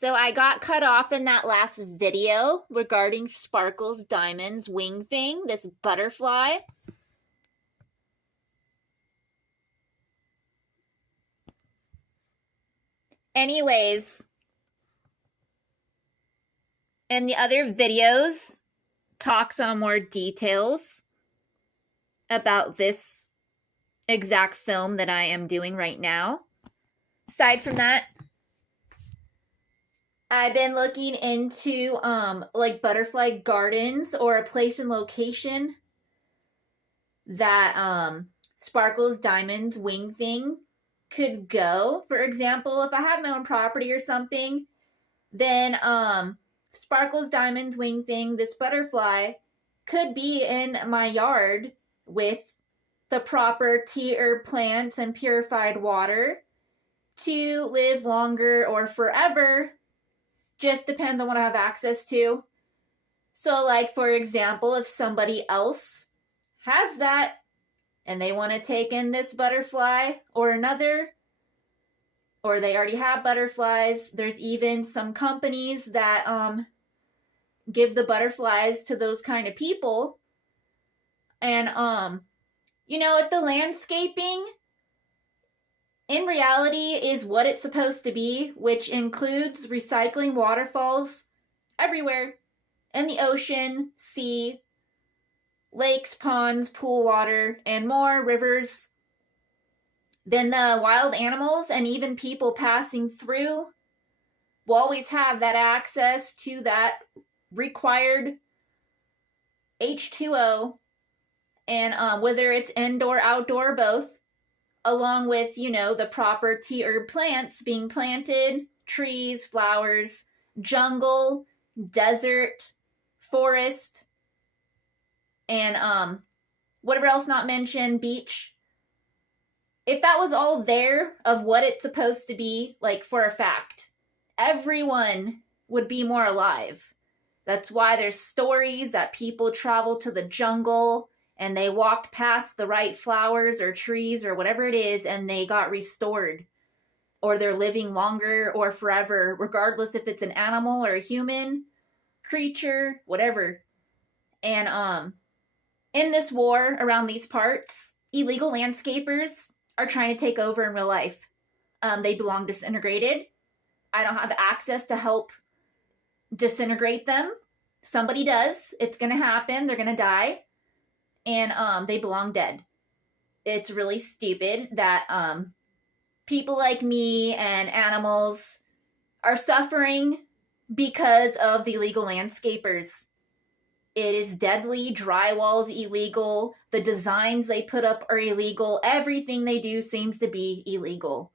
So I got cut off in that last video regarding Sparkle's Diamond's wing thing, this butterfly. Anyways, in the other videos, talks on more details about this exact film that I am doing right now. Aside from that, I've been looking into like butterfly gardens or a place and location that Sparkle's Diamond's wing thing could go. For example, if I had my own property or something, then Sparkle's Diamond's wing thing, this butterfly, could be in my yard with the proper tea herb plants and purified water to live longer or forever. Just depends on what I have access to. So, like, for example, if somebody else has that and they want to take in this butterfly or another, or they already have butterflies, there's even some companies that give the butterflies to those kind of people. And you know, if the landscaping in reality is what it's supposed to be, which includes recycling waterfalls everywhere in the ocean, sea, lakes, ponds, pool water, and more, rivers, then the wild animals and even people passing through will always have that access to that required H2O, and whether it's indoor, outdoor, both, along with, you know, the proper tea herb plants being planted, trees, flowers, jungle, desert, forest, and whatever else not mentioned, beach. If that was all there of what it's supposed to be, like for a fact, everyone would be more alive. That's why there's stories that people travel to the jungle and they walked past the right flowers or trees or whatever it is and they got restored. Or they're living longer or forever, regardless if it's an animal or a human, creature, whatever. And in this war around these parts, illegal landscapers are trying to take over in real life. They belong disintegrated. I don't have access to help disintegrate them. Somebody does. It's going to happen. They're going to die. And they belong dead. It's really stupid that people like me and animals are suffering because of the illegal landscapers. It is deadly. Drywall's illegal. The designs they put up are illegal. Everything they do seems to be illegal.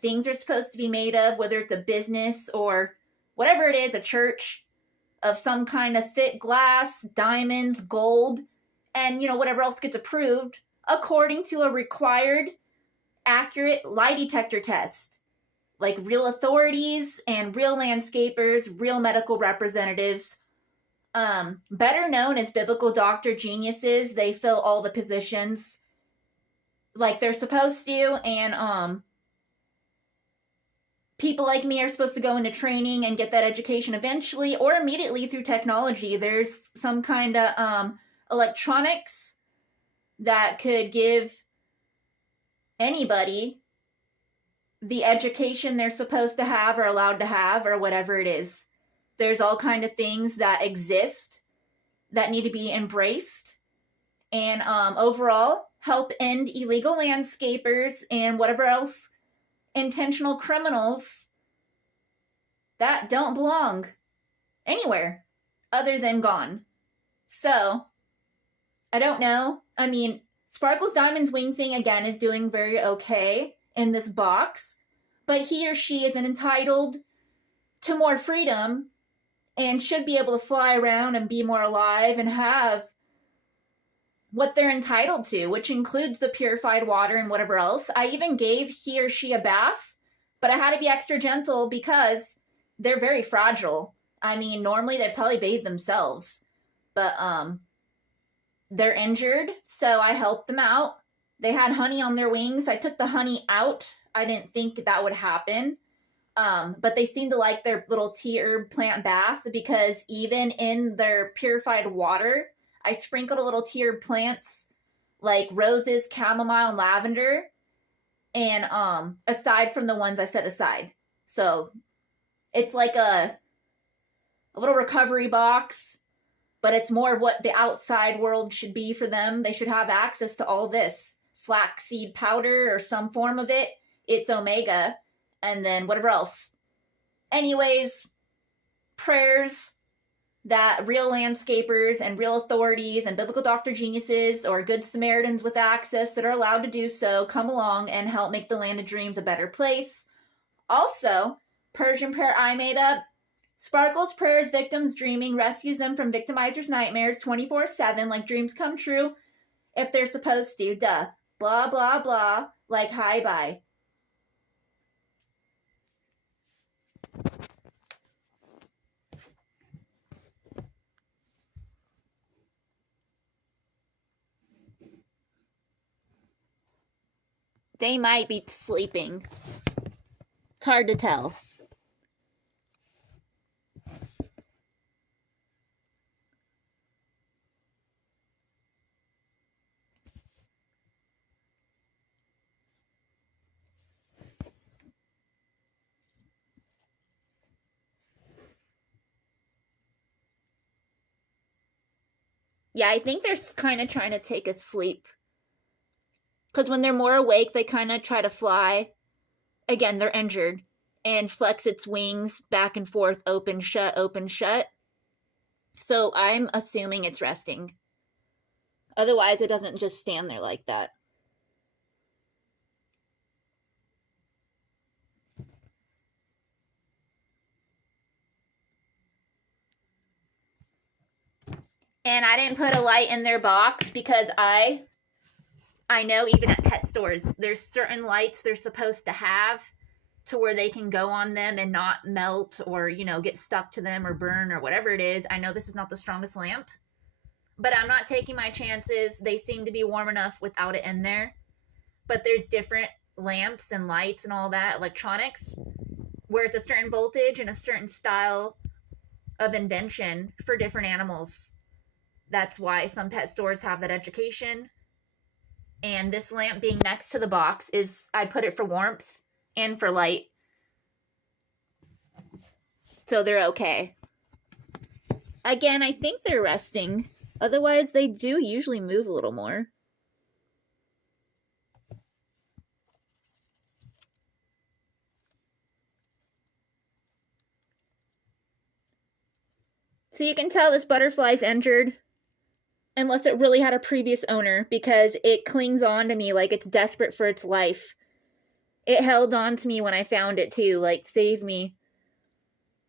Things are supposed to be made of, whether it's a business or whatever it is, a church, of some kind of thick glass, diamonds, gold, and, you know, whatever else gets approved according to a required, accurate lie detector test. Like real authorities and real landscapers, real medical representatives, better known as biblical doctor geniuses. They fill all the positions like they're supposed to, and people like me are supposed to go into training and get that education eventually or immediately through technology. There's some kind of electronics that could give anybody the education they're supposed to have or allowed to have or whatever it is. There's all kind of things that exist that need to be embraced and overall help end illegal landscapers and whatever else intentional criminals that don't belong anywhere other than gone. So, I don't know. I mean, Sparkle's Diamond's wing thing, again, is doing very okay in this box, but he or she is entitled to more freedom and should be able to fly around and be more alive and have what they're entitled to, which includes the purified water and whatever else. I even gave he or she a bath, but I had to be extra gentle because they're very fragile. I mean, normally they'd probably bathe themselves, but they're injured, so I helped them out. They had honey on their wings. I took the honey out. I didn't think that would happen. But they seem to like their little tea herb plant bath because even in their purified water, I sprinkled a little tea herb plants like roses, chamomile, and lavender, and aside from the ones I set aside. So it's like a little recovery box, but it's more of what the outside world should be for them. They should have access to all this flaxseed powder or some form of it. It's omega, and then whatever else. Anyways, prayers that real landscapers and real authorities and biblical doctor geniuses or good Samaritans with access that are allowed to do so come along and help make the land of dreams a better place. Also, Persian prayer I made up. Sparkles prayers victims dreaming, rescues them from victimizers' nightmares 24/7 like dreams come true if they're supposed to. Duh. Blah, blah, blah. Like hi, bye. They might be sleeping. It's hard to tell. Yeah, I think they're kind of trying to take a sleep. Because when they're more awake, they kind of try to fly. Again, they're injured. And flex its wings back and forth, open, shut, open, shut. So I'm assuming it's resting. Otherwise, it doesn't just stand there like that. And I didn't put a light in their box because I know even at pet stores, there's certain lights they're supposed to have to where they can go on them and not melt or, get stuck to them or burn or whatever it is. I know this is not the strongest lamp, but I'm not taking my chances. They seem to be warm enough without it in there. But there's different lamps and lights and all that, electronics, where it's a certain voltage and a certain style of invention for different animals. That's why some pet stores have that education. And this lamp being next to the box I put it for warmth and for light. So they're okay. Again, I think they're resting. Otherwise, they do usually move a little more. So you can tell this butterfly's injured. Unless it really had a previous owner, because it clings on to me like it's desperate for its life. It held on to me when I found it too, like, save me.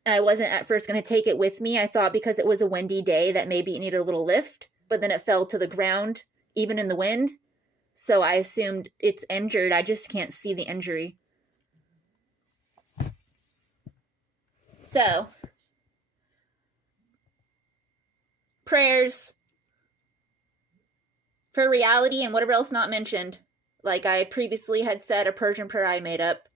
I wasn't at first going to take it with me. I thought because it was a windy day that maybe it needed a little lift, but then it fell to the ground, even in the wind. So I assumed it's injured. I just can't see the injury. So, prayers for reality and whatever else not mentioned. Like I previously had said, a Persian prayer I made up.